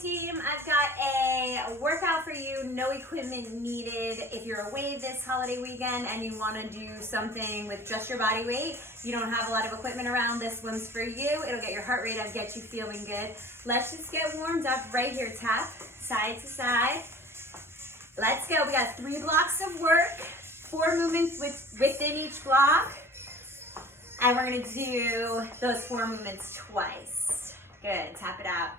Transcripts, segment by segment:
team, I've got a workout for you, no equipment needed. If you're away this holiday weekend and you want to do something with just your body weight, you don't have a lot of equipment around, this one's for you. It'll get your heart rate up, get you feeling good. Let's just get warmed up right here. Tap side to side. Let's go. We got 3 blocks of work, 4 movements within each block. And we're going to do those 4 movements twice. Good. Tap it out.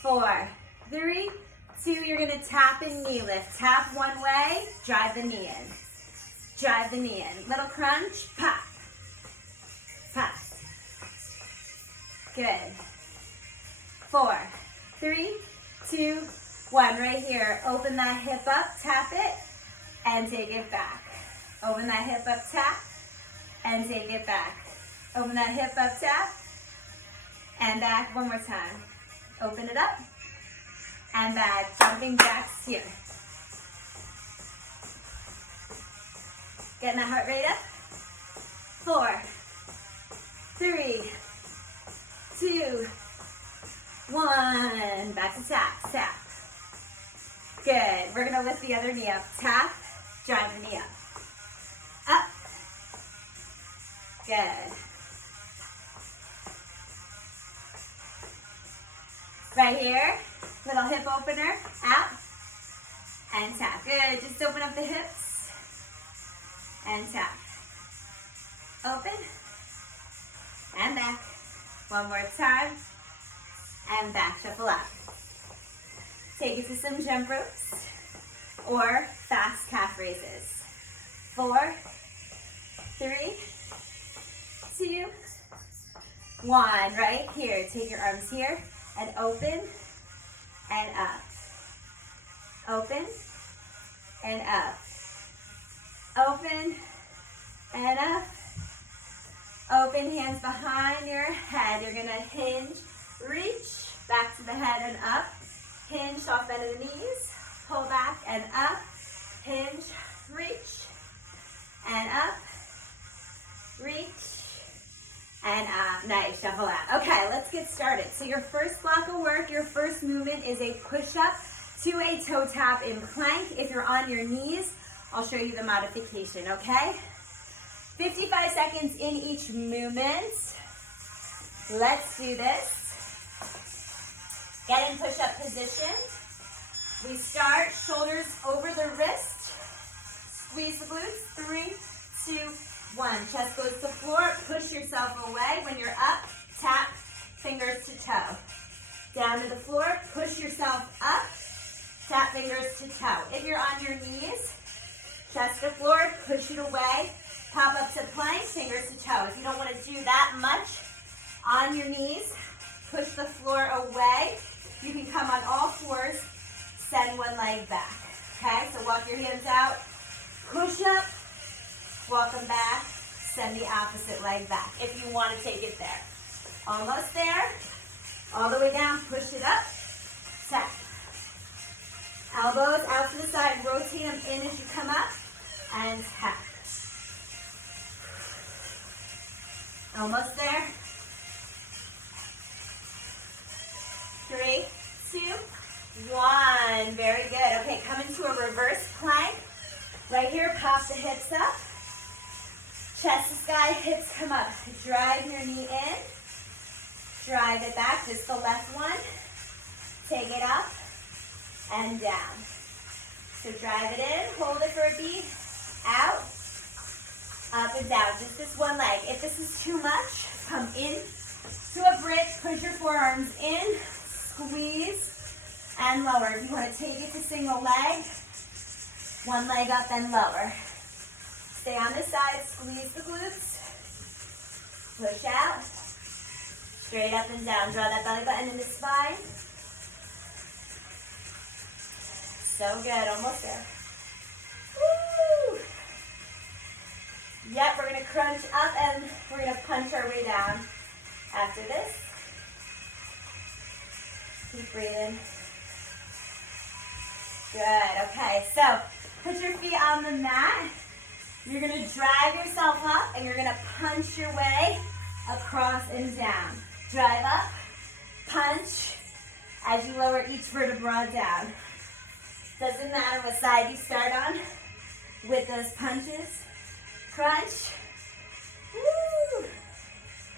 4, 3, 2, you're going to tap and knee lift. Tap one way, drive the knee in. Drive the knee in. Little crunch, pop. Pop. Good. 4, 3, 2, 1. Right here. Open that hip up, tap it, and take it back. Open that hip up, tap, and take it back. Open that hip up, tap, and back. One more time. Open it up, and back. Jumping jacks here. Getting that heart rate up. 4, 3, 2, 1. Back to tap, tap. Good. We're going to lift the other knee up. Tap, drive the knee up. Up. Good. Right here, little hip opener, out, and tap. Good, just open up the hips, and tap. Open, and back. One more time, and back, shuffle out. Take it to some jump ropes, or fast calf raises. 4, 3, 2, 1. Right here, take your arms here, and open, and up. Open, and up. Open, and up. Open, hands behind your head. You're gonna hinge, reach, back to the head and up. Hinge, soft bend of the knees. Pull back and up. Hinge, reach, and up. Reach, and nice, shuffle out. Okay, let's get started. So your first block of work, your first movement is a push-up to a toe tap in plank. If you're on your knees, I'll show you the modification, okay? 55 seconds in each movement. Let's do this. Get in push-up position. We start, shoulders over the wrist. Squeeze the glutes. 3, 2, 1. Chest goes to floor. Push yourself away. When you're up, tap fingers to toe. Down to the floor. Push yourself up. Tap fingers to toe. If you're on your knees, chest to floor. Push it away. Pop up to plank. Fingers to toe. If you don't want to do that much on your knees, push the floor away. You can come on all fours. Send one leg back. Okay? So walk your hands out. Push up. Walk them back, send the opposite leg back if you want to take it there. Almost there. All the way down, push it up. Tap. Elbows out to the side, rotate them in as you come up, and tap. Almost there. 3, 2, 1. Very good. Okay, come into a reverse plank. Right here, pop the hips up. Chest to sky, hips come up. Drive your knee in. Drive it back, just the left one. Take it up and down. So drive it in, hold it for a beat. Out, up and down. Just this one leg. If this is too much, come in to a bridge. Push your forearms in. Squeeze and lower. If you want to take it to single leg, one leg up and lower. Stay on this side, squeeze the glutes, push out, straight up and down. Draw that belly button into spine. So good, almost there. Woo! Yep, we're gonna crunch up and we're gonna punch our way down after this. Keep breathing. Good, okay, so put your feet on the mat. You're going to drag yourself up and you're going to punch your way across and down. Drive up, punch as you lower each vertebra down. Doesn't matter what side you start on with those punches. Crunch. Woo.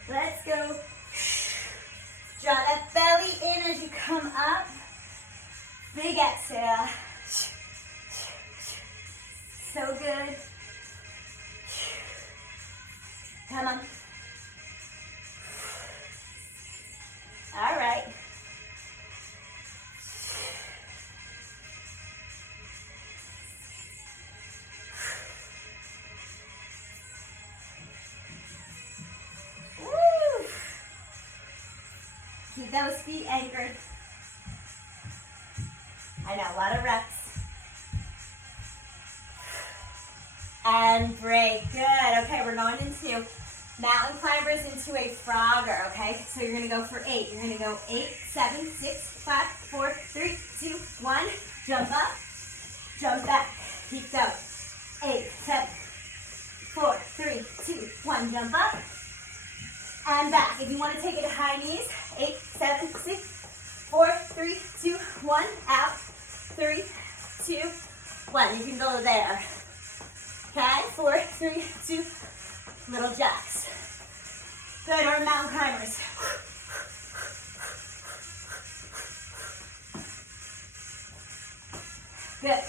Let's go. Draw that belly in as you come up. Big exhale. So good. Come on. All right. Woo. Keep those feet anchored. I know, a lot of reps. And break. Good. Okay, we're going into mountain climbers into a frogger, okay? So you're going to go for 8. You're going to go 8, 7, 6, 5, 4, 3, 2, 1. Jump up, jump back. Keep going. 8, 7, 4, 3, 2, 1. Jump up and back. If you want to take it to high knees, 8, 7, 6, 4, 3, 2, 1. Out. 3, 2, 1. You can go there. Okay, 4, 3, 2, little jacks. Good, our mountain climbers. Good.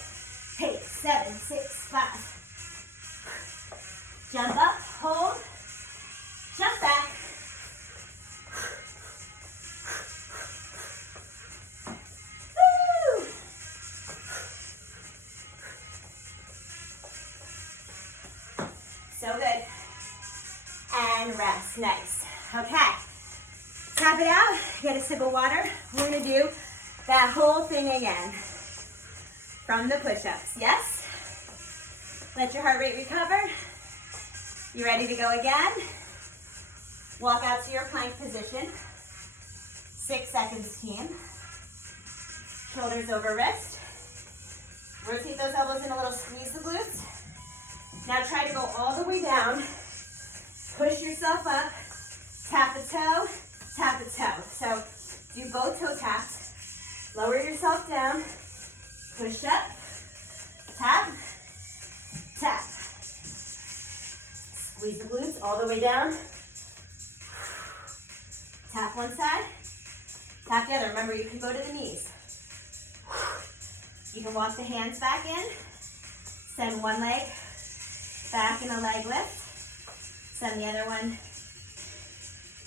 8, 7, 6, 5. Jump up, hold, jump back. Woo! So good. And rest. Nice. Okay. Tap it out. Get a sip of water. We're going to do that whole thing again from the push-ups. Yes? Let your heart rate recover. You ready to go again? Walk out to your plank position. 6 seconds, team. Shoulders over wrist. Rotate those elbows in a little, squeeze the glutes. Now try to go all the way down. Push yourself up. Tap a toe, tap a toe. So do both toe taps. Lower yourself down. Push up. Tap. Tap. Squeeze the glutes all the way down. Tap one side. Tap the other. Remember, you can go to the knees. You can walk the hands back in. Send one leg back in a leg lift. Send the other one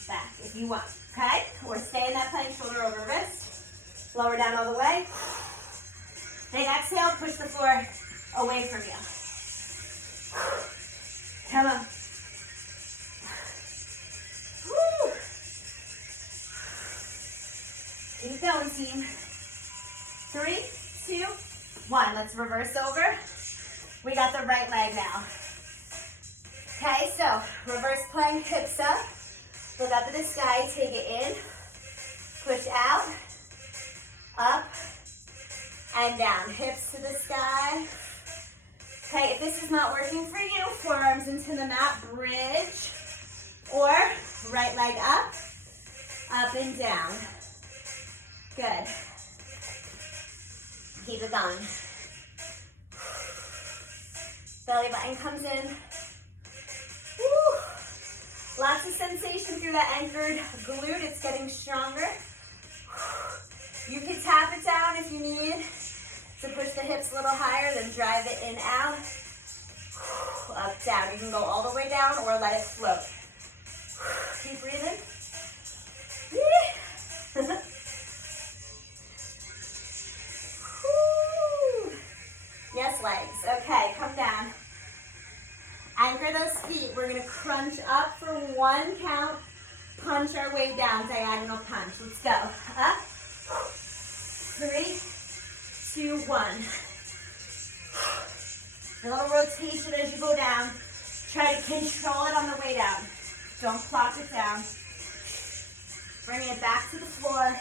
back if you want, okay? Or stay in that plank, shoulder over wrist. Lower down all the way. Then exhale, push the floor away from you. Come on. Woo. Keep going, team. 3, 2, 1. Let's reverse over. We got the right leg now. Okay, so reverse plank, hips up. Look up at the sky, take it in. Push out, up, and down. Hips to the sky. Okay, if this is not working for you, forearms into the mat, bridge. Or right leg up and down. Good. Keep it going. Belly button comes in. Woo. Lots of sensation through that anchored glute. It's getting stronger. You can tap it down if you need to push the hips a little higher, then drive it in, out. Up, down. You can go all the way down or let it float. Keep breathing. Yes, legs. Okay, come down. Anchor those feet. We're going to crunch up for 1 count. Punch our way down. Diagonal punch. Let's go. Up. 3, 2, 1. A little rotation as you go down. Try to control it on the way down. Don't plop it down. Bring it back to the floor.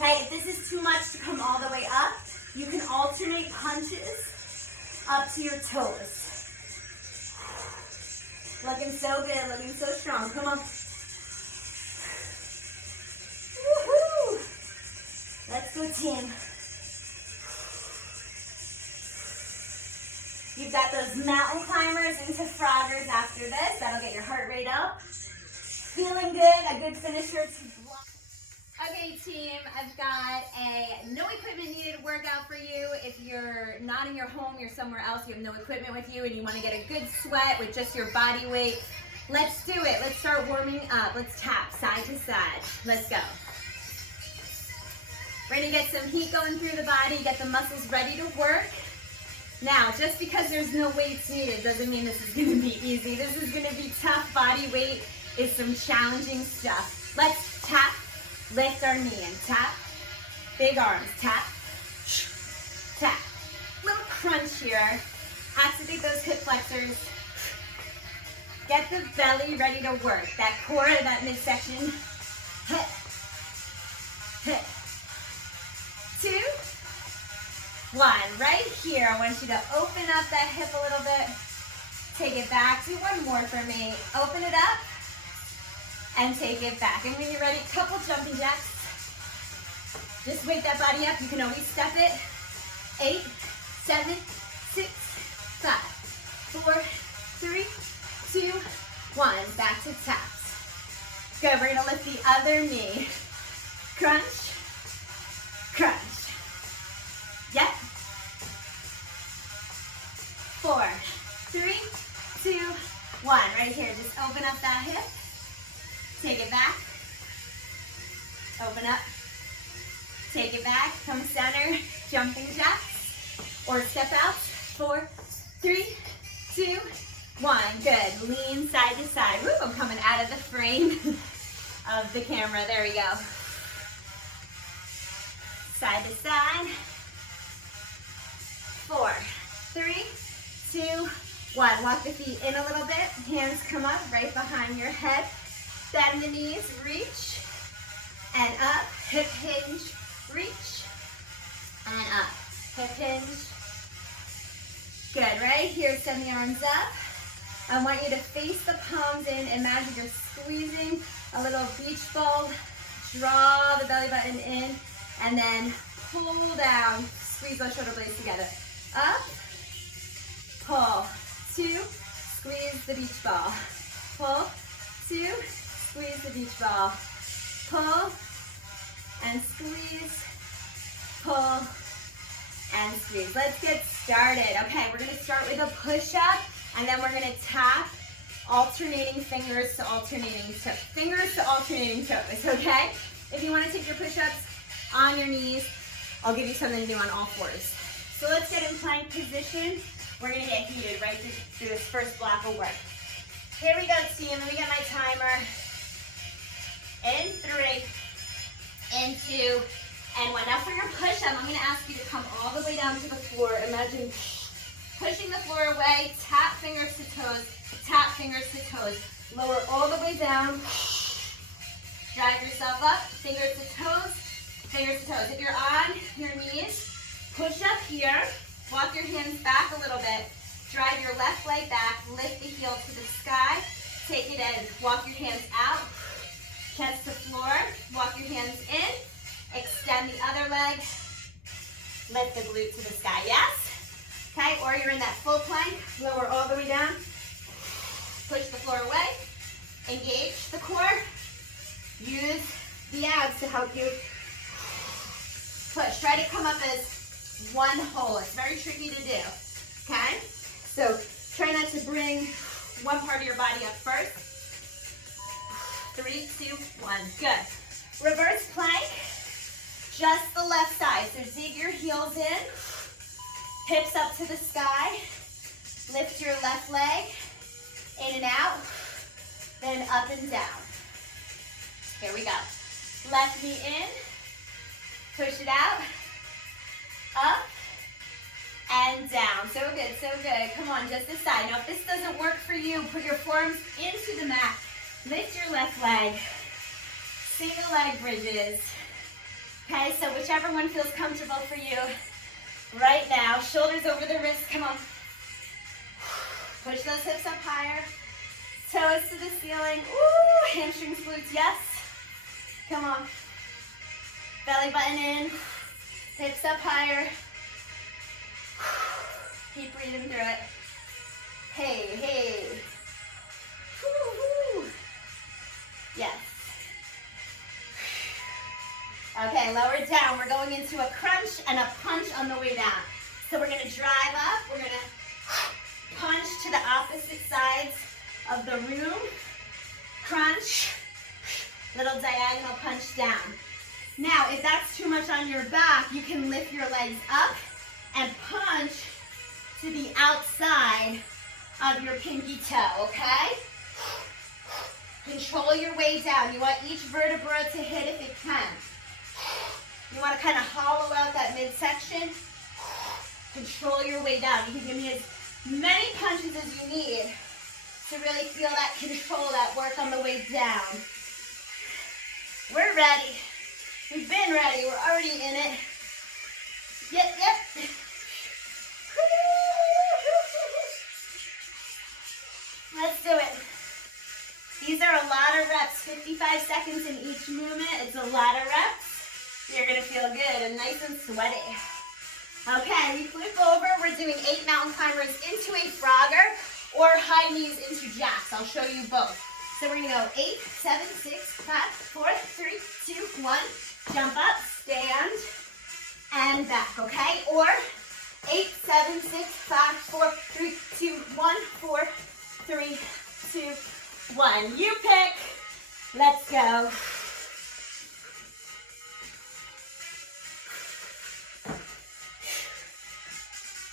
Okay, if this is too much to come all the way up, you can alternate punches up to your toes. Looking so good, looking so strong. Come on. Woohoo! Let's go, team. You've got those mountain climbers into froggers after this. That'll get your heart rate up. Feeling good, a good finisher to block. Okay, team, I've got a no equipment needed workout for you. If you're not in your home, you're somewhere else, you have no equipment with you, and you want to get a good sweat with just your body weight, let's do it. Let's start warming up. Let's tap side to side. Let's go. We're going to get some heat going through the body, get the muscles ready to work. Now, just because there's no weights needed doesn't mean this is going to be easy. This is going to be tough. Body weight is some challenging stuff. Let's tap, lift our knee and tap. Big arms, tap, tap. Little crunch here. Activate those hip flexors. Get the belly ready to work. That core of that midsection. Hip, hip. 2, 1. Right here, I want you to open up that hip a little bit. Take it back. Do one more for me. Open it up and take it back. And when you're ready, couple jumping jacks. Just wake that body up. You can always step it. 8, 7, 6, 5, 4, 3, 2, 1. Back to taps. Good. We're going to lift the other knee. Crunch, crunch. Yep. 4, 3, 2, 1. Right here. Just open up that hip. Take it back. Open up. Take it back. Come center. Jumping jacks. Or step out. 4, 3, 2, 1. Good. Lean side to side. Woo, I'm coming out of the frame of the camera. There we go. Side to side. 4, 3, 2, 1. Walk the feet in a little bit. Hands come up right behind your head. Bend the knees, reach, and up. Hip hinge, reach, and up. Hip hinge. Good, right here, send the arms up. I want you to face the palms in. Imagine you're squeezing a little beach ball. Draw the belly button in, and then pull down. Squeeze those shoulder blades together. Up, pull, 2, squeeze the beach ball. Pull, 2, squeeze the beach ball. Pull, and squeeze, pull, and squeeze. Let's get started. Okay, we're going to start with a push-up, and then we're going to tap alternating fingers to alternating toes. Fingers to alternating toes, okay? If you want to take your push-ups on your knees, I'll give you something to do on all fours. So let's get in plank position. We're going to get heated right through this first block of work. Here we go, team. Let me get my timer. In 3, in 2, and 1. Now for your push-up, I'm going to ask you to come all the way down to the floor. Imagine pushing the floor away. Tap fingers to toes. Tap fingers to toes. Lower all the way down. Drive yourself up. Fingers to toes. Fingers to toes. If you're on your knees, push up here. Walk your hands back a little bit. Drive your left leg back. Lift the heel to the sky. Take it in. Walk your hands out. Chest to floor. Walk your hands in. Extend the other leg. Lift the glute to the sky. Yes? Okay, or you're in that full plank. Lower all the way down. Push the floor away. Engage the core. Use the abs to help you push. Try to come up as one whole. It's very tricky to do. Okay? So try not to bring one part of your body up first. 3, 2, 1. Good. Reverse plank. Just the left side. So dig your heels in. Hips up to the sky. Lift your left leg. In and out. Then up and down. Here we go. Left knee in. Push it out. Up. And down. So good, so good. Come on, just this side. Now, if this doesn't work for you, put your forearms into the mat. Lift your left leg. Single leg bridges. Okay, so whichever one feels comfortable for you right now. Shoulders over the wrists. Come on. Push those hips up higher. Toes to the ceiling. Ooh, hamstrings, glutes, yes. Come on. Belly button in. Hips up higher. Keep breathing through it. Hey, hey. Woo-hoo. Yes. Okay, lower it down. We're going into a crunch and a punch on the way down. So we're going to drive up. We're going to punch to the opposite sides of the room. Crunch. Little diagonal punch down. Now, if that's too much on your back, you can lift your legs up and punch to the outside of your pinky toe, okay? Control your way down. You want each vertebra to hit if it can. You want to kind of hollow out that midsection. Control your way down. You can give me as many punches as you need to really feel that control, that work on the way down. We're ready. We've been ready. We're already in it. Yep, yep. Let's do it. These are a lot of reps, 55 seconds in each movement. It's a lot of reps. You're gonna feel good and nice and sweaty. Okay, we flip over. We're doing 8 mountain climbers into a frogger or high knees into jacks. I'll show you both. So we're gonna go 8, 7, 6, 5, 4, 3, 2, 1. Jump up, stand, and back, okay? Or 8, 7, 6, 5, 4, 3, 2, 1, 4, 3, 2, 1. You pick. Let's go.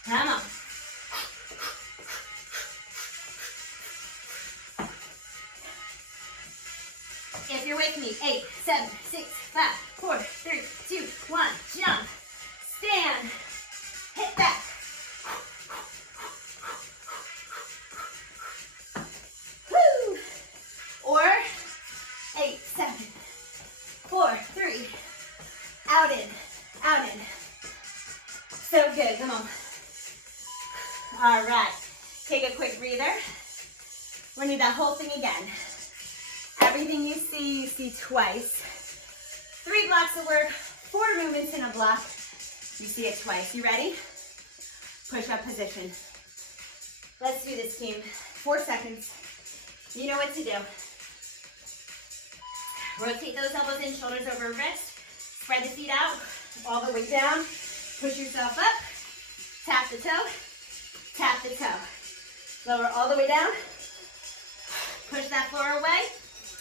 Come on. If you're with me, 8, 7, 6, 5, 4, 3, 2, 1. Jump. Stand. Hit back. Woo! Or 8, 7, 4, 3. Out in. Out in. So good. Come on. All right. Take a quick breather. We're gonna do that whole thing again. Everything you see twice. 3 blocks of work, 4 movements in a block. You see it twice. You ready? Push-up position. Let's do this, team. 4 seconds. You know what to do. Rotate those elbows in, shoulders over wrist. Spread the feet out, all the way down. Push yourself up. Tap the toe. Tap the toe. Lower all the way down. Push that floor away.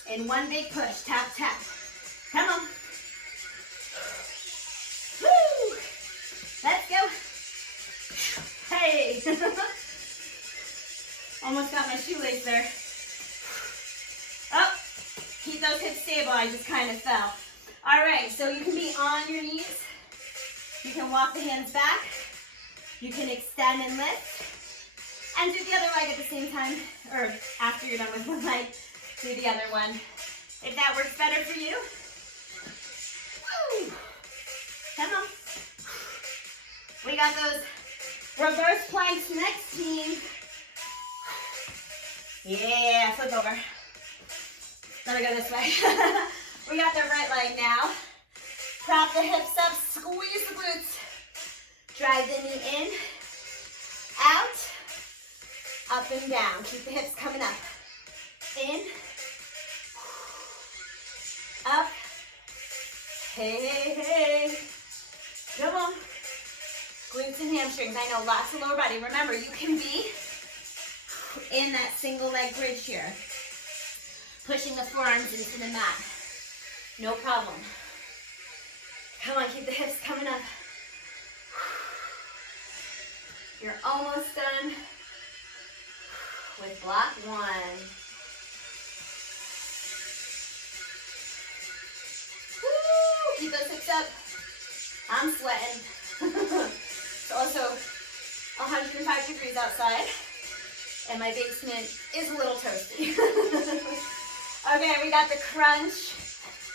In one big push. Tap, tap. Come on. Woo! Let's go. Hey. Almost got my shoelace there. Oh, keep those hips stable. I just kind of fell. All right, so you can be on your knees. You can walk the hands back. You can extend and lift. And do the other leg at the same time, or after you're done with one leg, do the other one. If that works better for you. Woo! Come on. We got those reverse planks next, team. Yeah, flip over. Let me go this way. We got the right leg now. Prop the hips up, squeeze the glutes. Drive the knee in, out, up and down. Keep the hips coming up. In, up, hey, hey. Come on. Glutes and hamstrings. I know, lots of lower body. Remember, you can be in that single leg bridge here. Pushing the forearms into the mat. No problem. Come on, keep the hips coming up. You're almost done with block 1. Woo! Keep those hips up. I'm sweating. It's also 105 degrees outside, and my basement is a little toasty. Okay, we got the crunch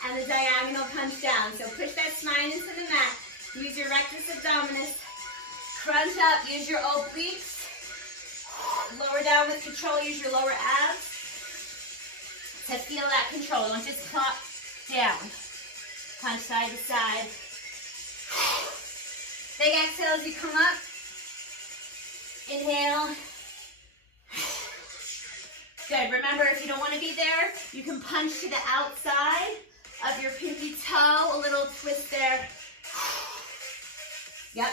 and the diagonal punch down. So push that spine into the mat. Use your rectus abdominis. Crunch up, use your obliques. Lower down with control, use your lower abs. to feel that control. Don't just plop down. Punch side to side. Big exhale as you come up. Inhale. Good. Remember, if you don't want to be there, you can punch to the outside of your pinky toe. A little twist there. Yep.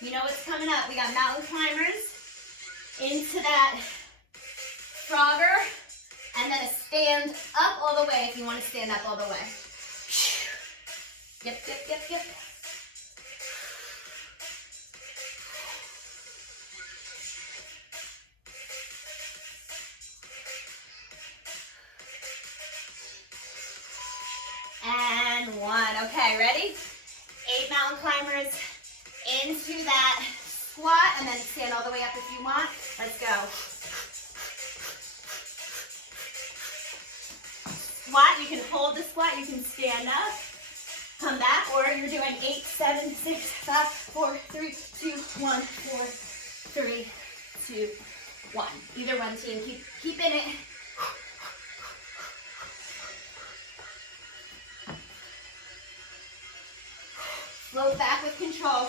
You know what's coming up. We got mountain climbers into that frogger, and then a stand up all the way if you want to stand up all the way. Yep, yep, yep, yep. And one. Okay, ready? 8 mountain climbers into that squat, and then stand all the way up if you want. Let's go. Squat, you can hold the squat, you can stand up, come back, or you're doing 8, 7, 6, 5, 4, 3, 2, 1, 4, 3, 2, 1. Either one, team. Keep in it. Float back with control.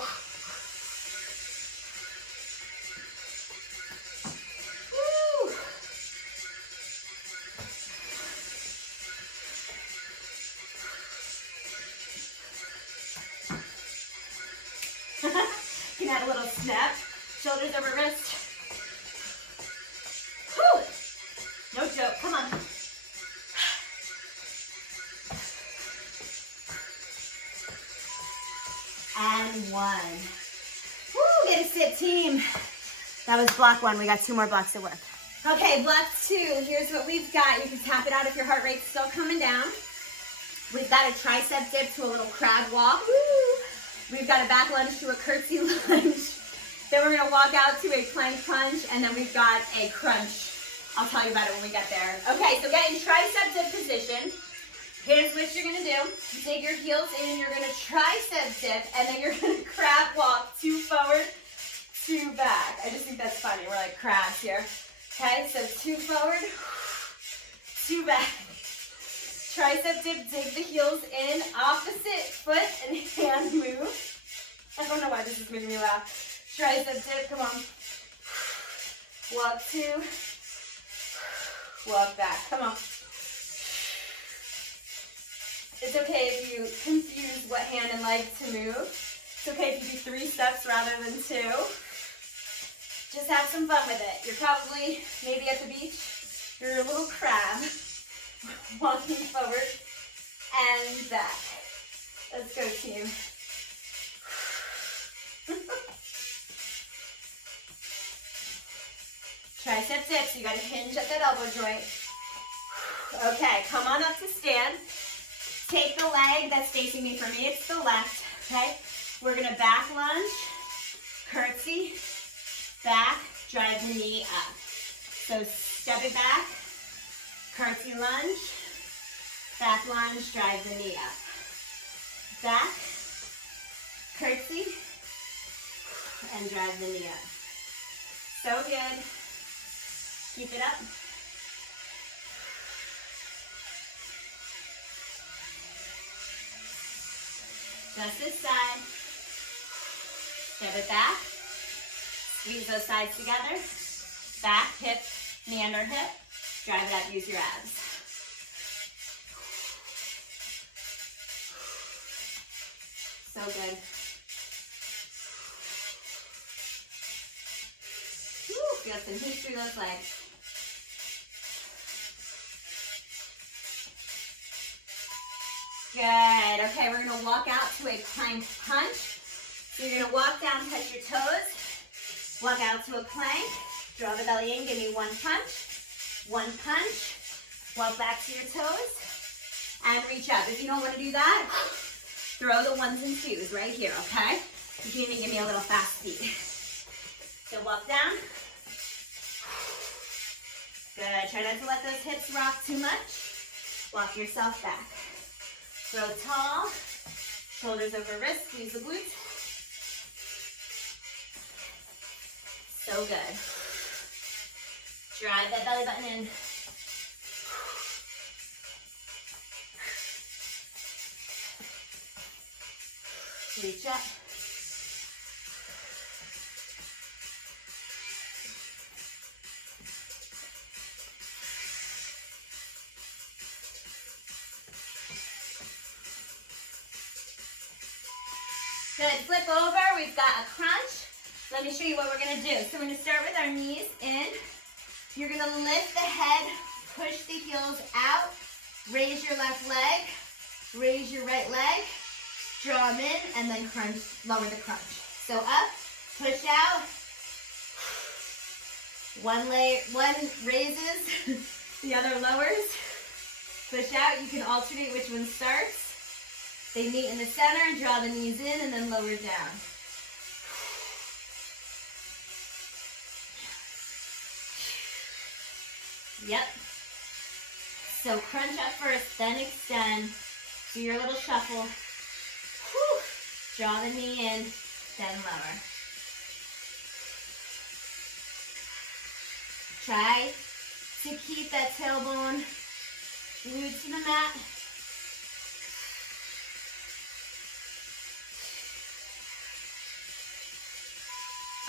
Woo. You can add a little snap. Shoulders over wrist. Woo. No joke. Come on. And one. Woo, get a sit, team. That was block 1. We got 2 more blocks to work. Okay, block 2. Here's what we've got. You can tap it out if your heart rate's still coming down. We've got a tricep dip to a little crab walk. Woo. We've got a back lunge to a curtsy lunge. Then we're going to walk out to a plank punch, and then we've got a crunch. I'll tell you about it when we get there. Okay, so get in tricep dip position. Here's what you're gonna do. Dig your heels in, you're gonna tricep dip, and then you're gonna crab walk 2 forward, 2 back. I just think that's funny. We're like crabs here. Okay, so 2 forward, 2 back. Tricep dip, dig the heels in, opposite foot and hand move. I don't know why this is making me laugh. Tricep dip, come on. Walk 2, walk back, come on. It's okay if you confuse what hand and leg to move. It's okay if you do 3 steps rather than 2. Just have some fun with it. You're probably maybe at the beach. You're a little crab walking forward and back. Let's go, team. Tricep dips. You got to hinge at that elbow joint. Okay, come on up to stand. Take the leg that's facing me. For me, it's the left, okay? We're gonna back lunge, curtsy, back, drive the knee up. So step it back, curtsy lunge, back lunge, drive the knee up. Back, curtsy, and drive the knee up. So good. Keep it up. Just this side. Step it back. Squeeze those sides together. Back, hip, knee under hip. Drive it up, use your abs. So good. Woo, feel some heat through those legs. Good. Okay, we're going to walk out to a plank punch. So you're going to walk down, touch your toes. Walk out to a plank. Draw the belly in. Give me 1 punch. 1 punch. Walk back to your toes. And reach up. If you don't want to do that, throw the 1s and 2s right here, okay? You can even give me a little fast beat. So walk down. Good. Try not to let those hips rock too much. Walk yourself back. Grow tall, shoulders over wrists, squeeze the glutes. So good. Drive that belly button in. Reach up. Good, flip over, we've got a crunch. Let me show you what we're gonna do. So we're gonna start with our knees in. You're gonna lift the head, push the heels out, raise your left leg, raise your right leg, draw them in, and then crunch, lower the crunch. So up, push out. One raises, the other lowers. Push out, you can alternate which one starts. They meet in the center, draw the knees in, and then lower down. Yep. So crunch up first, then extend. Do your little shuffle. Whew. Draw the knee in, then lower. Try to keep that tailbone glued to the mat.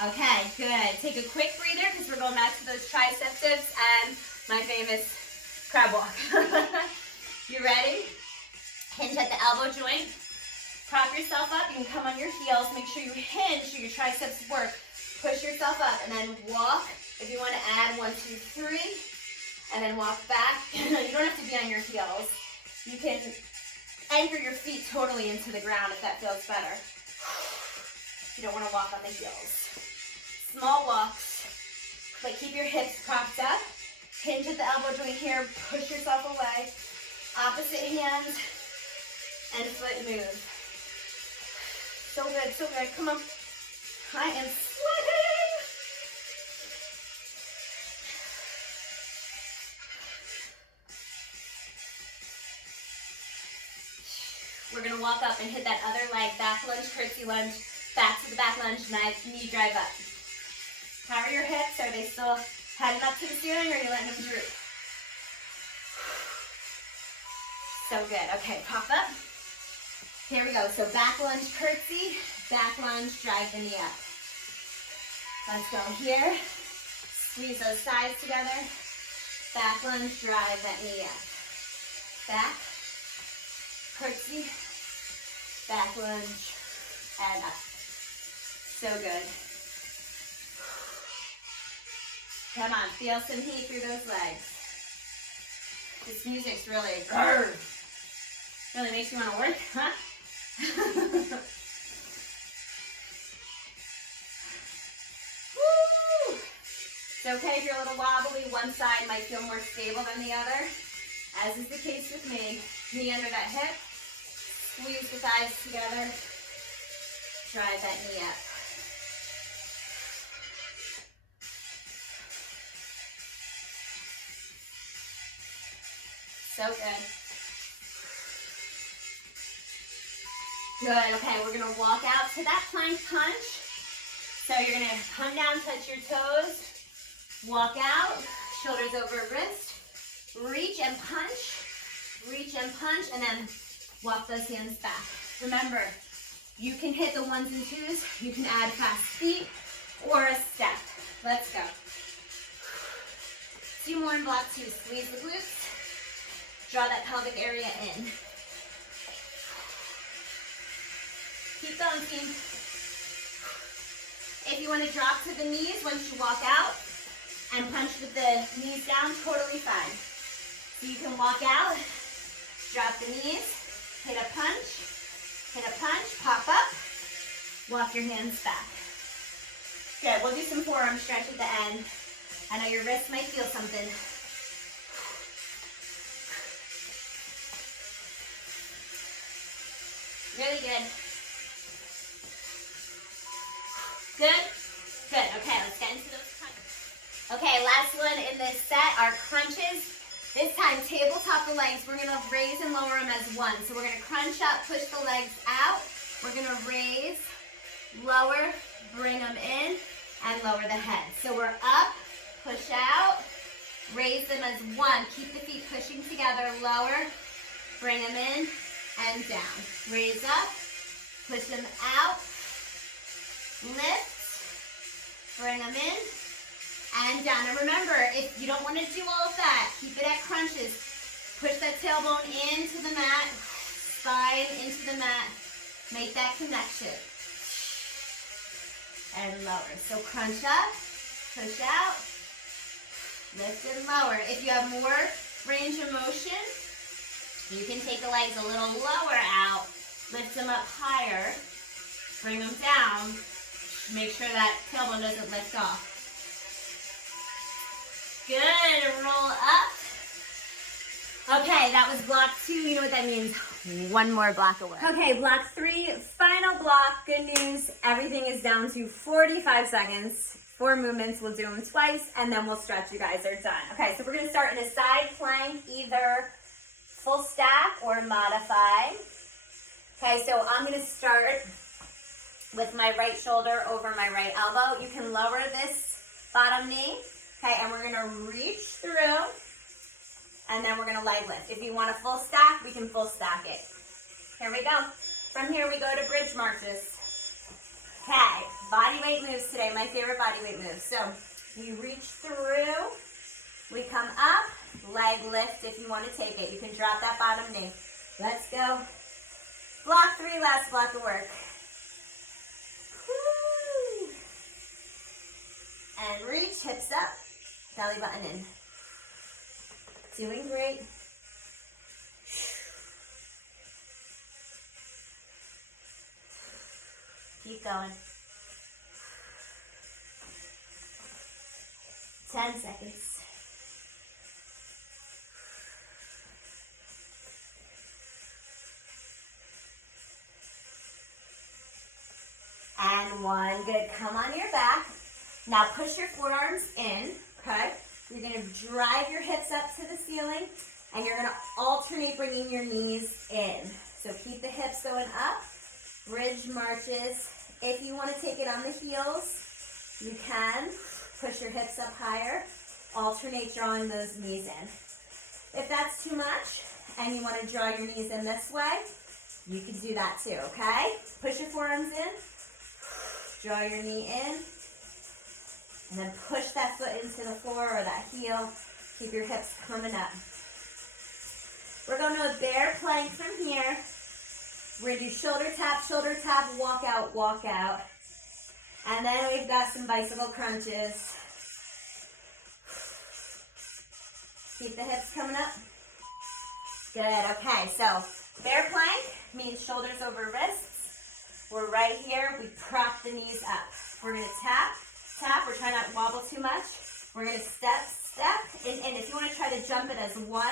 Okay, good. Take a quick breather because we're going back to those triceps dips and my famous crab walk. You ready? Hinge at the elbow joint. Prop yourself up. You can come on your heels. Make sure you hinge so your triceps work. Push yourself up and then walk. If you want to add 1, 2, 3, and then walk back. You don't have to be on your heels. You can anchor your feet totally into the ground if that feels better. You don't want to walk on the heels. Small walks, but keep your hips propped up. Hinge at the elbow joint here. Push yourself away. Opposite hand and foot move. So good, so good. Come on. I am sweating. We're going to walk up and hit that other leg. Back lunge, curtsy lunge. Back to the back lunge, knee drive up. How are your hips? Are they still heading up to the ceiling or are you letting them droop? So good. Okay, pop up. Here we go. So back lunge, curtsy. Back lunge, drive the knee up. Let's go here. Squeeze those sides together. Back lunge, drive that knee up. Back, curtsy, back lunge, and up. So good. Come on, feel some heat through those legs. This music's really makes you want to work, huh? Woo! It's okay if you're a little wobbly. One side might feel more stable than the other, as is the case with me. Knee under that hip. Squeeze the thighs together. Drive that knee up. So good. Good, okay, we're gonna walk out to that plank punch. So you're gonna come down, touch your toes, walk out, shoulders over wrist, reach and punch, and then walk those hands back. Remember, you can hit the 1s and 2s, you can add fast feet or a step. Let's go. 2 more in block 2, squeeze the glutes. Draw that pelvic area in. Keep going, team. If you want to drop to the knees once you walk out and punch with the knees down, totally fine. So you can walk out, drop the knees, hit a punch, pop up, walk your hands back. Good, we'll do some forearm stretch at the end. I know your wrists might feel something. Really good. Good? Good. Okay, let's get into those crunches. Okay, last one in this set are crunches. This time, tabletop the legs. We're going to raise and lower them as one. So we're going to crunch up, push the legs out. We're going to raise, lower, bring them in, and lower the head. So we're up, push out, raise them as one. Keep the feet pushing together, lower, bring them in, and down. Raise up, Push them out. Lift. Bring them in. And down. And remember, if you don't want to do all of that, keep it at crunches. Push that tailbone into the mat. Spine into the mat. Make that connection. And lower. So crunch up. Push out. Lift and lower. If you have more range of motion, you can take the legs a little lower out. Lift them up higher. Bring them down. Make sure that tailbone doesn't lift off. Good, roll up. Okay, that was block 2. You know what that means. One more block away. Okay, block 3, final block. Good news, everything is down to 45 seconds. 4 movements, we'll do them twice, and then we'll stretch. You guys are done. Okay, so we're gonna start in a side plank, either full stack or modified. Okay, so I'm gonna start with my right shoulder over my right elbow. You can lower this bottom knee. Okay, and we're gonna reach through, and then we're gonna leg lift. If you want a full stack, we can full stack it. Here we go. From here, we go to bridge marches. Okay, body weight moves today, my favorite body weight moves. So, you reach through, we come up, leg lift if you want to take it. You can drop that bottom knee. Let's go. Block 3, last block of work. Woo. And reach, hips up. Belly button in. Doing great. Keep going. 10 seconds. And 1. Good. Come on your back. Now push your forearms in. Okay, you're going to drive your hips up to the ceiling, and you're going to alternate bringing your knees in. So keep the hips going up, bridge marches. If you want to take it on the heels, you can. Push your hips up higher, alternate drawing those knees in. If that's too much, and you want to draw your knees in this way, you can do that too, okay? Push your forearms in, draw your knee in, and then push that foot into the floor or that heel. Keep your hips coming up. We're going to a bear plank from here. We're going to do shoulder tap, walk out. And then we've got some bicycle crunches. Keep the hips coming up. Good, okay, so bear plank means shoulders over wrists. We're right here, we prop the knees up. We're going to tap. We're trying not to wobble too much. We're going to step, and if you want to try to jump it as 1,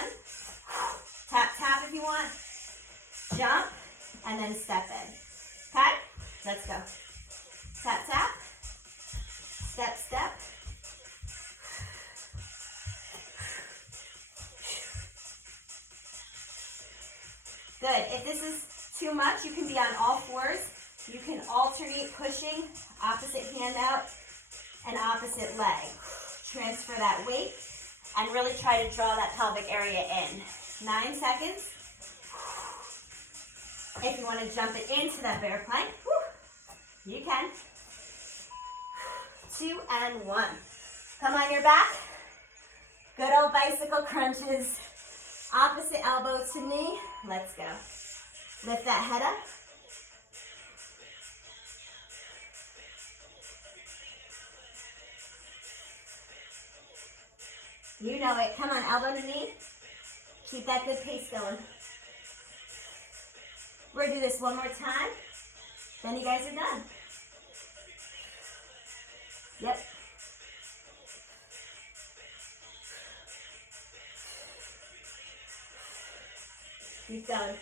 tap if you want, jump, and then step in. Okay? Let's go. Tap, step. Good. If this is too much, you can be on all fours. You can alternate pushing, opposite hand out, and opposite leg. Transfer that weight and really try to draw that pelvic area in. 9 seconds. If you want to jump it into that bear plank, you can. 2 and 1. Come on your back. Good old bicycle crunches. Opposite elbow to knee. Let's go. Lift that head up. You know it. Come on, elbow to knee. Keep that good pace going. We're going to do this one more time. Then you guys are done. Yep. Keep going.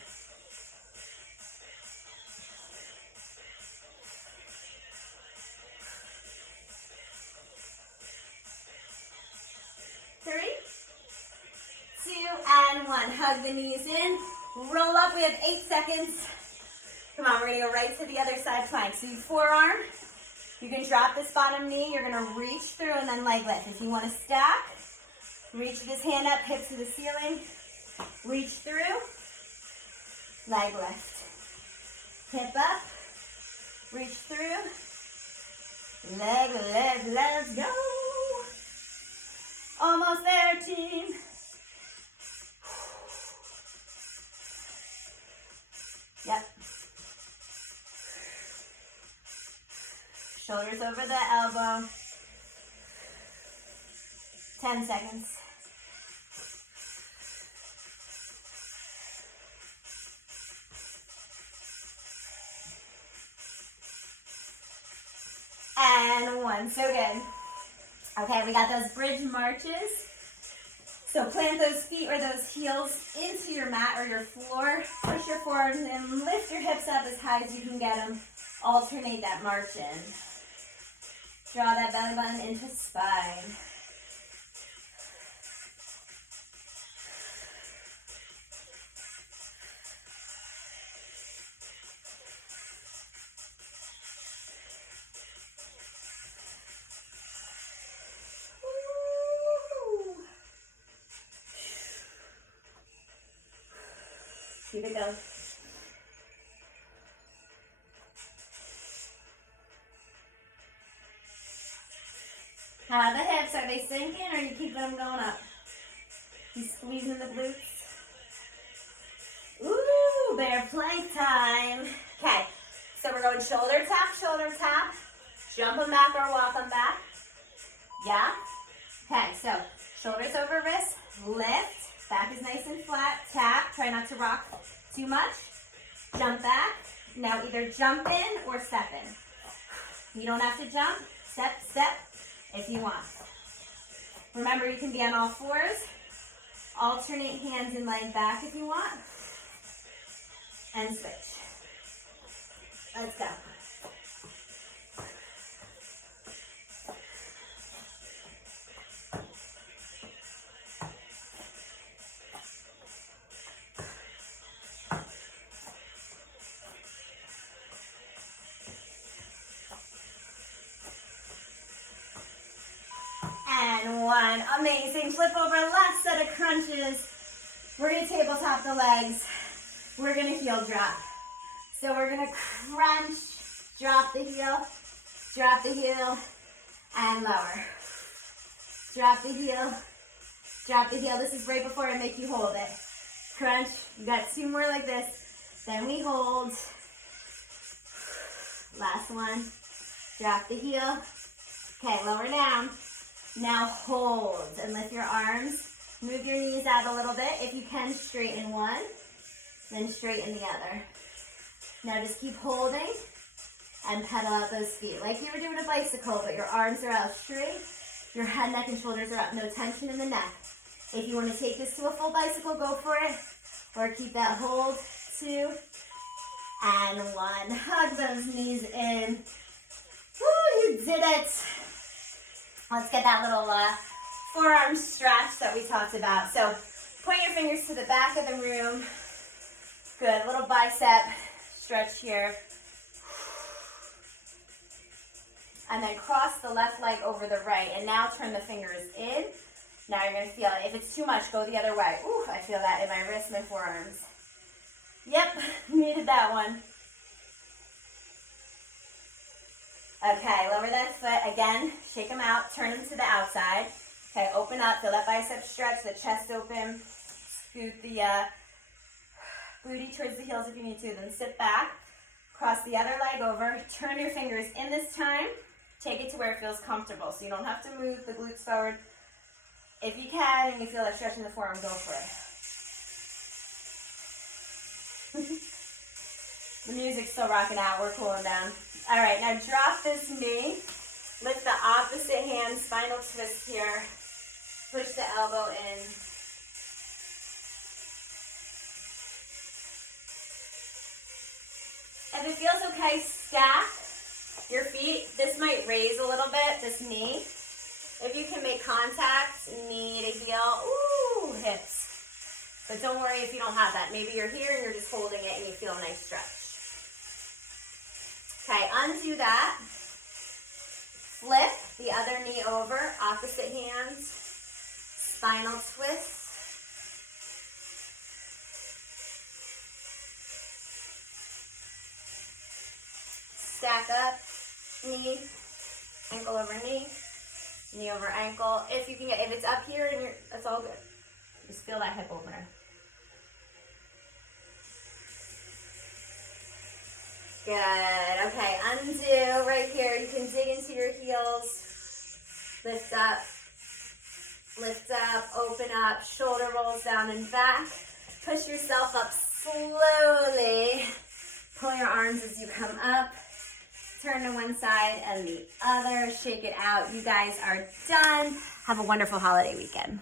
Three, 2, and 1. Hug the knees in. Roll up. We have 8 seconds. Come on, we're going to go right to the other side plank. So you forearm. You can drop this bottom knee. You're going to reach through and then leg lift. If you want to stack, reach this hand up, hip to the ceiling. Reach through. Leg lift. Hip up. Reach through. Leg lift, let's go. Almost there, team. Yep. Shoulders over the elbow. 10 seconds. And 1. So good. Okay, we got those bridge marches. So plant those feet or those heels into your mat or your floor. Push your forearms in. Lift your hips up as high as you can get them. Alternate that march in. Draw that belly button into spine. Keep it going. How are the hips? Are they sinking or are you keeping them going up? You squeezing the glutes? Ooh, bear plank time. Okay, so we're going shoulder tap. Jump them back or walk them back. Yeah? Okay, so shoulders over wrists, lift. Back is nice and flat. Tap. Try not to rock too much. Jump back. Now either jump in or step in. You don't have to jump. Step, step if you want. Remember, you can be on all fours. Alternate hands and leg back if you want. And switch. Let's go. And 1. Amazing. Flip over, last set of crunches. We're going to tabletop the legs. We're going to heel drop. So we're going to crunch, drop the heel, and lower. Drop the heel, drop the heel. This is right before I make you hold it. Crunch. You got 2 more like this. Then we hold. Last one. Drop the heel. Okay, lower down. Now hold and lift your arms. Move your knees out a little bit. If you can, straighten one, then straighten the other. Now just keep holding and pedal out those feet like you were doing a bicycle, but your arms are out straight. Your head, neck, and shoulders are up. No tension in the neck. If you want to take this to a full bicycle, go for it. Or keep that hold. 2 and 1. Hug those knees in. Woo, you did it. Let's get that little forearm stretch that we talked about. So point your fingers to the back of the room. Good, little bicep stretch here. And then cross the left leg over the right. And now turn the fingers in. Now you're going to feel it. If it's too much, go the other way. Ooh, I feel that in my wrists, my forearms. Yep, needed that one. Okay, lower that foot. Again, shake them out. Turn them to the outside. Okay, open up. Feel that bicep stretch, the chest open. Scoot the booty towards the heels if you need to. Then sit back. Cross the other leg over. Turn your fingers in this time. Take it to where it feels comfortable. So you don't have to move the glutes forward. If you can and you feel like stretching the forearm, go for it. The music's still rocking out. We're cooling down. All right, now drop this knee. Lift the opposite hand, spinal twist here. Push the elbow in. If it feels okay, stack your feet. This might raise a little bit, this knee. If you can make contact, knee to heel, ooh, hips. But don't worry if you don't have that. Maybe you're here and you're just holding it and you feel a nice stretch. Okay, undo that. Flip the other knee over, opposite hands. Spinal twist. Stack back up, knee, ankle over knee, knee over ankle. If you can get, if it's up here and you're, that's all good. Just feel that hip opener. Good, okay, undo right here. You can dig into your heels. Lift up, open up, shoulder rolls down and back. Push yourself up slowly. Pull your arms as you come up. Turn to one side and the other. Shake it out. You guys are done. Have a wonderful holiday weekend.